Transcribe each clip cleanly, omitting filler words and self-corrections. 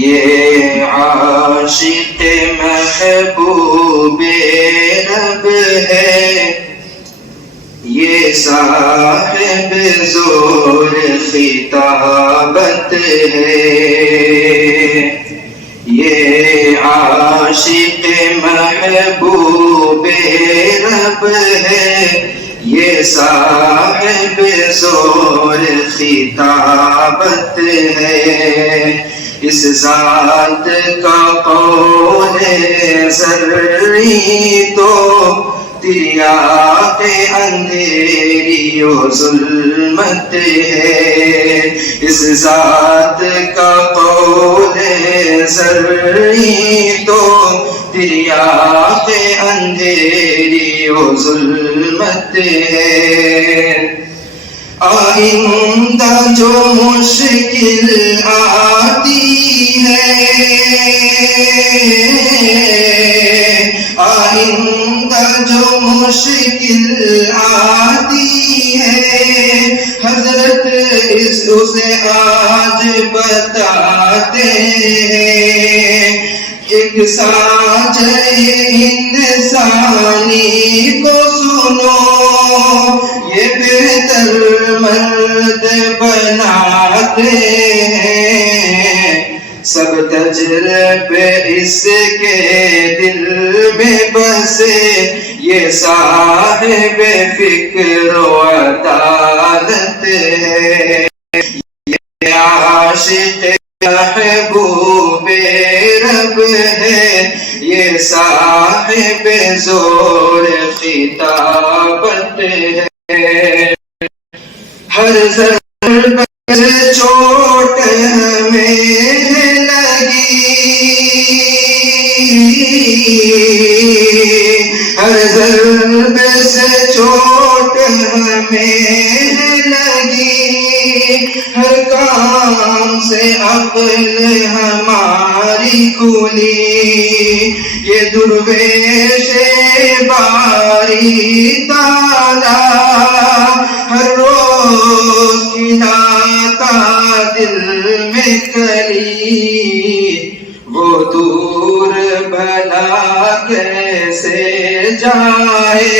یہ عاشق محبوب رب ہے، یہ صاحب زور خطابت ہے، یہ عاشق محبوب رب ہے، یہ صاحب زور خطابت ہے، اس ذات کا قول زرعی تو تریاق اندھیری و ظلمت ہے، اس ذات کا قول زرعی تو تریاق اندھیری و ظلمت ہے، آئندہ جو مشکل آتی ہے، آئندہ جو مشکل آتی ہے، حضرت اسے آج بتاتے ہیں، ایک ساجہ انسانی کو سنو، یہ بہتر مرد بناتے ہیں، سب تجربے اس کے دل میں بسے، یہ صاحب فکر و عدالت ہے، یہ عاشق محبوب رب ہے، یہ صاحب زور خطابت ہے، ہر ضرب سے چوٹ ہمیں لگی، ہر ضرب سے چوٹ ہمیں لگی، ہر کام سے عقل ہماری کھلی، یہ درویش باری تعالیٰ ہر روز کھلاتا دل میں کلی، وہ دور بھلا کیسے جائے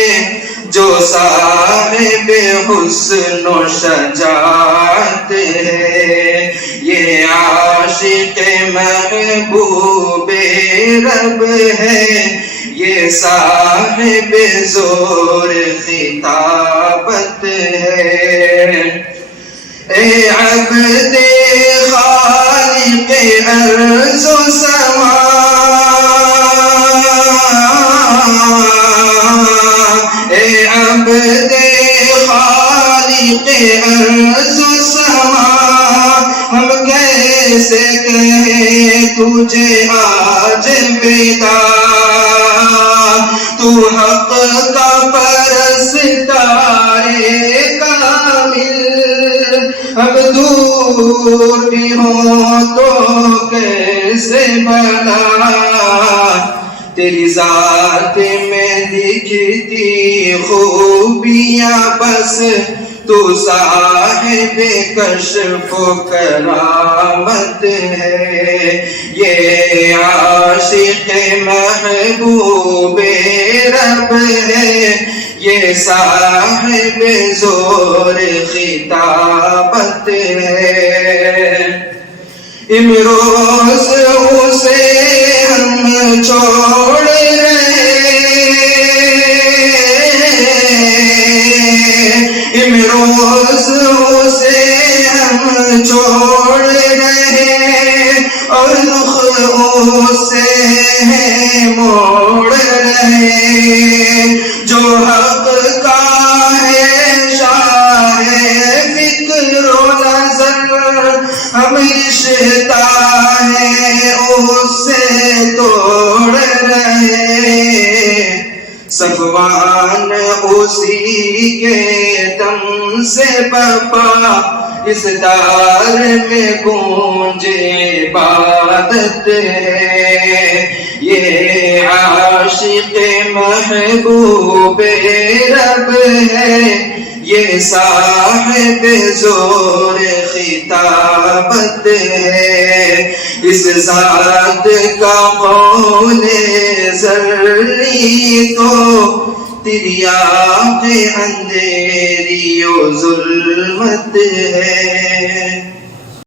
جو صاحب حسن و شجاعت ہے، یہ عاشق محبوب رب ہے، یہ صاحب زور خطابت ہے، اے عبد خالق ارض و سما، اے عبد خالق ارض و سما، ہم کیسے کہیں تجھے آج بیدار، تو حق کا پرستار کامل، اب دور بھی ہوں تو کیسے بنا، تیری ذات میں دکھتی خوبیاں بس، تو صاحب کشف و کرامت ہے، یہ عاشق محبوب رب ہے، یہ صاحب زور خطابت ہے، امروز اسے ہم چھوڑ رہے، امروز اسے ہم چھوڑ رہے، اور رخ اسے موڑ رہے، جو حق کا ہے شاہ فکر و نظر، ہم رشتہ ہے اس سے توڑ رہے، صفوان اسی کے دم سے برپا، اس دار میں گونج عبادت ہے، یہ عاشق محبوب رب ہے، یہ صاحب زور خطابت ہے، اس ذات کا قول زرعی تو تریاق اندھیری و ظلمت ہے۔